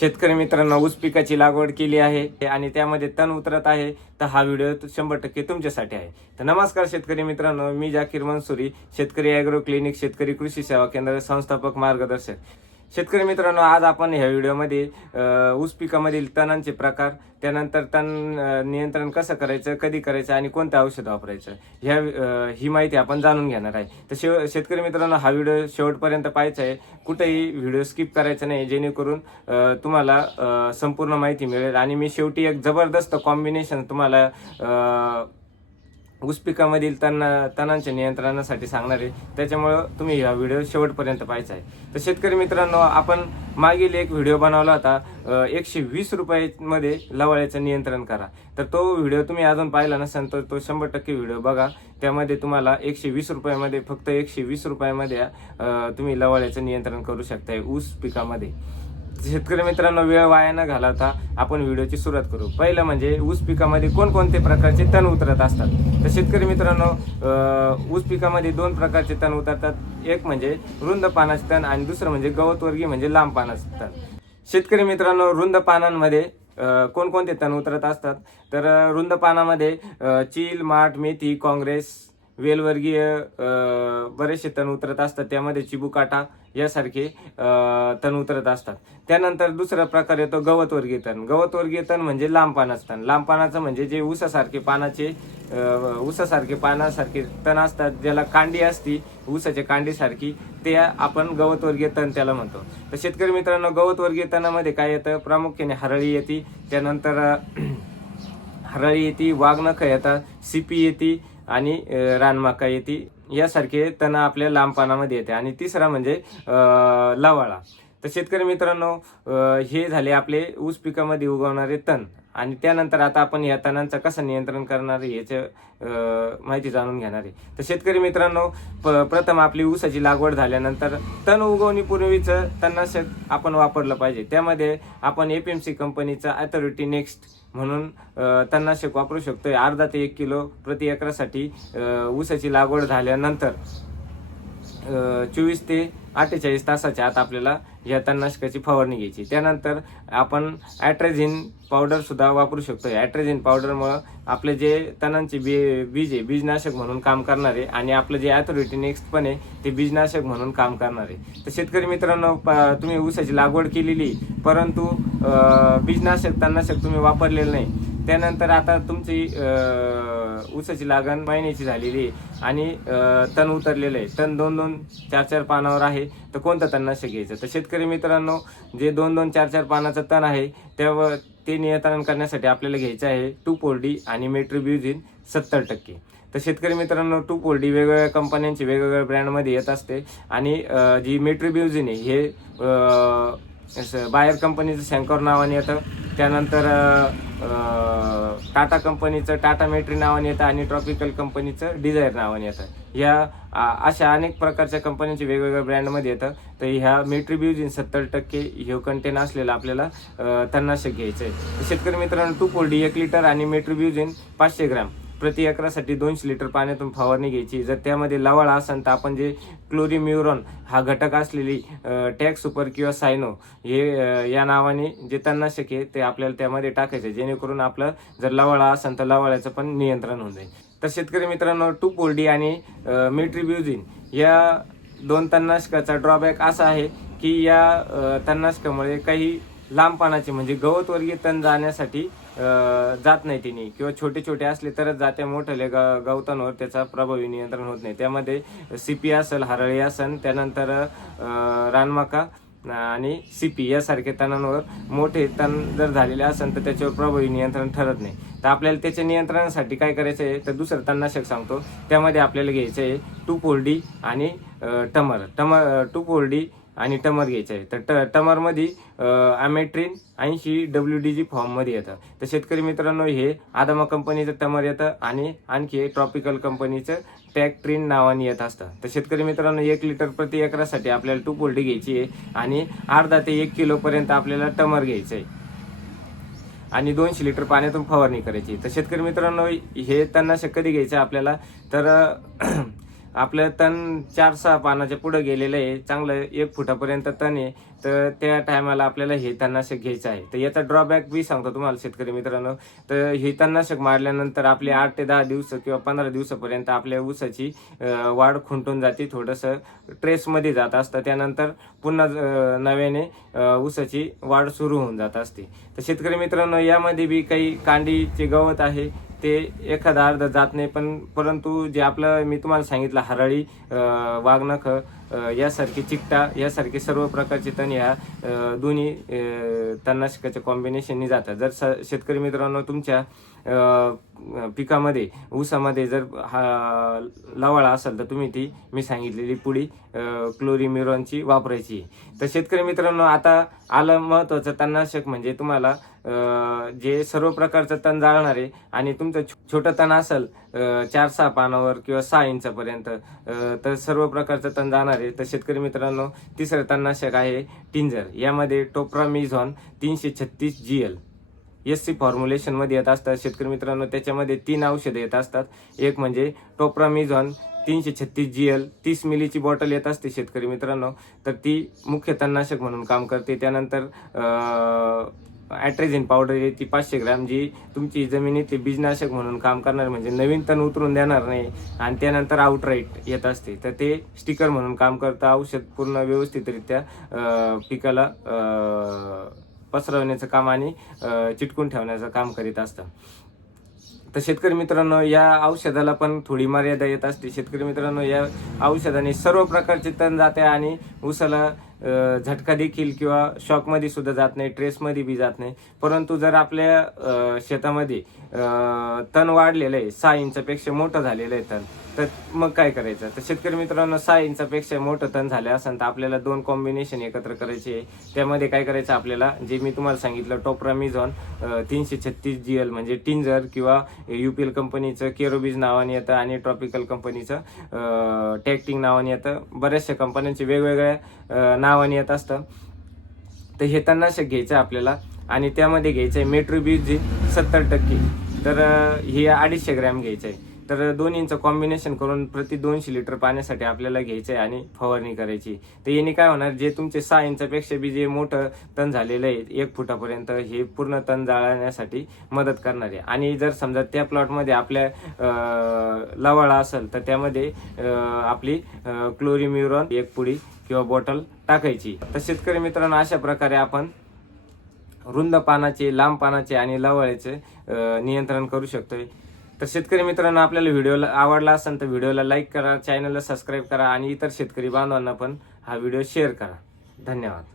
शेतकरी मित्रांनो, ऊस पिकाची लागवड केली आहे आणि त्यामध्ये तण उतरत आहे, तर हा व्हिडिओ 100% तुमच्यासाठी आहे. तर नमस्कार शेतकरी मित्रांनो, मी जाकीर मंसूरी, शेतकरी ॲग्रो क्लिनिक, शेतकरी कृषी सेवा केंद्र, संस्थापक मार्गदर्शक. शेतकरी मित्रांनो, आज आपण ह्या व्हिडिओमध्ये ऊस पिकामधील तणांचे प्रकार, त्यानंतर तण नियंत्रण कसं करायचं, कधी करायचं आणि कोणतं औषध वापरायचं, ही माहिती आपण जाणून घेणार आहे. तर शेतकरी मित्रांनो, हा व्हिडिओ शेवटपर्यंत पाहायचा आहे. कुठेही व्हिडिओ स्किप करायचा नाही, जेणेकरून तुम्हाला संपूर्ण माहिती मिळेल. आणि मी शेवटी एक जबरदस्त कॉम्बिनेशन तुम्हाला ऊस पिकामधील तणांच्या नियंत्रणासाठी सांगणार आहे. त्याच्यामुळं तुम्ही हा व्हिडिओ शेवटपर्यंत पाहायचा आहे. तर शेतकरी मित्रांनो, आपण मागील एक व्हिडिओ बनवला होता 120 रुपयामध्ये लवाळ्याचं नियंत्रण करा. तर तो व्हिडिओ तुम्ही अजून पाहिला नसेल तर तो 100% व्हिडिओ बघा. त्यामध्ये तुम्हाला 120 रुपयामध्ये, फक्त 120 रुपयामध्ये तुम्ही लवाळ्याचं नियंत्रण करू शकताय ऊस पिकामध्ये. शेतकरी मित्रांनो, वेळ वाया न घालवता आपण व्हिडिओची सुरुवात करू. पहिलं म्हणजे ऊस पिकामध्ये कोणकोणते प्रकारचे तण उतरत असतात. तर शेतकरी मित्रांनो, ऊस पिकामध्ये 2 प्रकारचे तण उतरतात. एक म्हणजे रुंद पानाचे तण आणि दुसरं म्हणजे गवतवर्गीय म्हणजे लांब पानाचे तण. शेतकरी मित्रांनो, रुंद पानांमध्ये कोणकोणते तण उतरत असतात. तर रुंद पानामध्ये चील, माठ, मेथी, काँग्रेस, वेलवर्गीय बरेचसे तण उतरत असतात. त्यामध्ये चिबुकाटा यासारखे तण उतरत असतात. त्यानंतर दुसरा प्रकार येतो गवतवर्गीय तण. गवतवर्गीय तण म्हणजे लांब पानाचं तण. लांब पानाचं म्हणजे जे ऊसासारखे पानासारखे तण असतात, ज्याला कांडी असती ऊसाच्या कांडीसारखी, ते आपण गवतवर्गीय तण त्याला म्हणतो. तर शेतकरी मित्रांनो, गवतवर्गीय तणामध्ये काय येतं, प्रामुख्याने हरळी येते, त्यानंतर वाघनखं येतात, सिपी येते आणि रानमाका येते. यासारखे तण आपल्या लांब पानामध्ये येते. आणि तिसरा म्हणजे लवाळा. तर शेतकरी मित्रांनो, हे झाले आपले ऊस पिकामध्ये उगवणारे तण. आणि त्यानंतर आता आपण या तणांचं कसं नियंत्रण करणार आहे याचं माहिती जाणून घेणार आहे. तर शेतकरी मित्रांनो, प्रथम आपली ऊसाची लागवड झाल्यानंतर तण उगवणीपूर्वीचं तणनाशक आपण वापरलं पाहिजे. त्यामध्ये आपण APMC कंपनीचं ऑथॉरिटी नेक्स्ट म्हणून तणनाशक वापरू शकतो. अर्धा ते 1 किलो प्रति एकरासाठी ऊसाची लागवड झाल्यानंतर 24 ते 48 तासाच्या आत आपल्याला या तणनाशकाची फवारणी घ्यायची. त्यानंतर आपण ॲट्रेझिन पावडर सुद्धा वापरू शकतो. ॲट्रेझिन पावडरमुळं आपले जे तणांचे बीज आहे, बीजनाशक म्हणून काम करणार आहे. आणि आपलं जे ऑथॉरिटी नेक्स्ट पण आहे, ते बीजनाशक म्हणून काम करणार आहे. तर शेतकरी मित्रांनो, तुम्ही ऊसाची लागवड केलेली, परंतु बीजनाशक तणनाशक तुम्ही वापरलेलं नाही. त्यानंतर आता तुमची ऊसाची लागण महिन्याची झालेली आहे आणि तण उतरलेलं आहे. तण 2-2, 4-4 पानावर आहे. तर कोणतं तणनाशक घ्यायचं. तर शेतकरी मित्रांनो, जे 2-2, 4-4 पानाचं तण आहे ते नियंत्रण करण्यासाठी आपल्याला घ्यायचं आहे 2,4-D आणि मेट्रिब्युझिन 70%. तर शेतकरी मित्रांनो, 2,4-D वेगवेगळ्या कंपन्यांची वेगवेगळ्या ब्रँडमध्ये येत असते. आणि जी मेट्रिब्युझिन आहे हे बायर कंपनीचं शँकर नावाने येतं. त्यानंतर टाटा कंपनीचं टाटा मेट्री नावाने येतं आणि ट्रॉपिकल कंपनीचं डिझायर नावाने येतं. या अशा अनेक प्रकारच्या कंपन्यांची वेगवेगळ्या ब्रँडमध्ये येतं. तर ह्या मेट्रिब्युझिन 70% हे कंटेन असलेलं आपल्याला तणनाशक घ्यायचं आहे. शेतकरी मित्रांनो, 2,4-D 1 लिटर आणि मेट्रिब्युझिन 500 ग्रॅम प्रति एकरासाठी 200 लिटर पाण्यातून फवारणी घ्यायची. जर त्यामध्ये लवाळा असेल तर आपण जे क्लोरिम्युरॉन हा घटक असलेली टॅग सुपर किंवा सायनो हे या नावाने जे तणनाशक आहे ते आपल्याला त्यामध्ये टाकायचं, जेणेकरून आपलं जर लवाळा असेल तर लवाळ्याचं पण नियंत्रण होऊन जाईल. तर शेतकरी मित्रांनो, 2,4-D आणि मेट्रिब्युझिन या 2 तणनाशकाचा ड्रॉबॅक असा आहे की या तणनाशकामुळे काही लांब पानाचे म्हणजे गवतवर्गीय तण जाण्यासाठी जात नाही तिने, किंवा छोटे छोटे असले तरच जाते. मोठे गवतांवर त्याचा प्रभावी नियंत्रण होत नाही. त्यामध्ये सिपी असेल, हरळी असेल, त्यानंतर रानमाका आणि सिपी यासारखे तणांवर मोठे तण जर झालेले असेल तर त्याच्यावर प्रभावी नियंत्रण ठरत नाही. तर आपल्याला त्याच्या नियंत्रणासाठी काय करायचं आहे, तर दुसरं तणनाशक सांगतो. त्यामध्ये आपल्याला घ्यायचं आहे 2,4-D आणि टमर. 2,4-D आणि टमर घ्यायचं आहे. तर टमरमध्ये ॲमेट्रिन 80 WDG फॉर्ममध्ये येतं. तर शेतकरी मित्रांनो, हे आदामा कंपनीचं टमर येतं आणि आणखी ट्रॉपिकल कंपनीचं टॅक्ट्रिन नावाने येत असतं. तर शेतकरी मित्रांनो, 1 लिटर प्रति एकरासाठी आपल्याला 2,4-D घ्यायची आहे आणि अर्धा ते 1 किलोपर्यंत आपल्याला टमर घ्यायचं आहे आणि 200 लिटर पाण्यातून फवारणी करायची. तर शेतकरी मित्रांनो, हे तणनाशक कधी घ्यायचं आपल्याला, तर आपलं तण 4-6 पानाच्या पुढे गेलेलं आहे, चांगलं 1 फुटापर्यंत तण आहे. तर त्या टायमाला आपल्याला हे तणनाशक घ्यायचं आहे. तर याचा ड्रॉबॅक बी सांगतो तुम्हाला शेतकरी मित्रांनो. तर हे तणनाशक मारल्यानंतर आपले 8 ते 10 दिवस किंवा 15 दिवसापर्यंत आपल्या ऊसाची वाढ खुंटून जाते, थोडंसं ट्रेसमध्ये जात असतं. त्यानंतर पुन्हा नव्याने ऊसाची वाढ सुरू होऊन जात असते. तर शेतकरी मित्रांनो, यामध्ये बी काही कांडीचे गवत आहे ते एखादा अर्ध जात नाही, परंतु जे आपलं मी तुम्हाला सांगितलं हरळी, वाघनख यासारखी, चिकटा यासारखे सर्व प्रकारचे तण ह्या दोन्ही तणनाशकाच्या कॉम्बिनेशननी जातात. जर शेतकरी मित्रांनो तुमच्या पिकामध्ये ऊसामध्ये जर लवाळा असेल तर तुम्ही ती मी सांगितलेली पुडी क्लोरीम्युरॉनची वापरायची. तर शेतकरी मित्रांनो, आता आलं महत्त्वाचं तणनाशक म्हणजे तुम्हाला जे सर्व प्रकारचं तण जाळणारे आणि तुमचं छोटं तण असेल 4-6 पानावर किंवा 6 इंचापर्यंत, तर सर्व प्रकारचं तण जाणार आहे. तर शेतकरी मित्रांनो, तिसरं तणनाशक आहे टिंजर. यामध्ये टोप्रामिझॉन 336 GL SC फॉर्म्युलेशन मध्ये येत असतात. शेतकरी मित्रांनो, त्याच्यामध्ये 3 औषधं येत असतात. एक म्हणजे टोप्रामिझॉन 336 GL 30 मिलीची बॉटल येत असते शेतकरी मित्रांनो. तर ती मुख्य तणनाशक म्हणून काम करते. त्यानंतर ॲट्रेझिन पावडर येते 500 ग्रॅम, जी तुमची जमिनीतली बीजनाशक म्हणून काम करणार, म्हणजे नवीन तण उतरून देणार नाही. आणि त्यानंतर आउटराईट येत असते, तर ते स्टिकर म्हणून काम करतं. औषध पूर्ण व्यवस्थितरित्या पिकाला पसरवण्याचं काम आणि चिटकून ठेवण्याचं काम करीत असतं. तर शेतकरी मित्रांनो, या औषधाला पण थोडी मर्यादा येत असते. शेतकरी मित्रांनो, या औषधाने सर्व प्रकारचे तण जाते आणि ऊसाला झटका देखील किंवा शॉकमध्ये सुद्धा जात नाही, ट्रेसमध्ये बी जात नाही. परंतु जर आपल्या शेतामध्ये तण वाढलेलं आहे, 6 इंचापेक्षा मोठं झालेलं आहे तण, तर मग काय करायचं? तर शेतकरी मित्रांनो, 6 इंचापेक्षा मोठं तण झाले असेल तर आपल्याला 2 कॉम्बिनेशन एकत्र करायचे आहे. त्यामध्ये काय करायचं आपल्याला, जे मी तुम्हाला सांगितलं टोप्रामिझॉन 336 GL म्हणजे टिंजर किंवा UPL कंपनीचं केरोबीज नावाने येतं आणि ट्रॉपिकल कंपनीचं टॅक्टिंग नावाने येतं. बऱ्याचशा कंपन्यांचे वेगवेगळ्या नावाने येत असतं. तर हे तणनाशक घ्यायचं आपल्याला आणि त्यामध्ये घ्यायचं आहे मेट्रोब्युझिन 70%. तर हे 250 ग्रॅम घ्यायचं आहे. तर दोन्हींचं कॉम्बिनेशन करून प्रति 200 लिटर पाण्यासाठी आपल्याला घ्यायचं आहे आणि फवारणी करायची. तर याने काय होणार, जे तुमचे 6 इंचापेक्षा बी जे मोठं तण झालेलं आहे 1 फुटापर्यंत, हे पूर्ण तण जाळण्यासाठी मदत करणार आहे. आणि जर समजा त्या प्लॉटमध्ये आपल्या लवाळा असेल तर त्यामध्ये आपली क्लोरीम्युरॉन 1 पुडी किंवा बॉटल टाकायची. तर शेतकरी मित्रांनो, अशा प्रकारे आपण रुंद पानाचे, लांब पानाचे आणि लवाळ्याचे नियंत्रण करू शकतोय. तर शेतकरी मित्रांनो, आपल्याला व्हिडिओला आवडला असेल तर व्हिडिओला लाईक करा, चॅनलला सबस्क्राईब करा आणि इतर शेतकरी बांधवांना पण हा व्हिडिओ शेअर करा. धन्यवाद.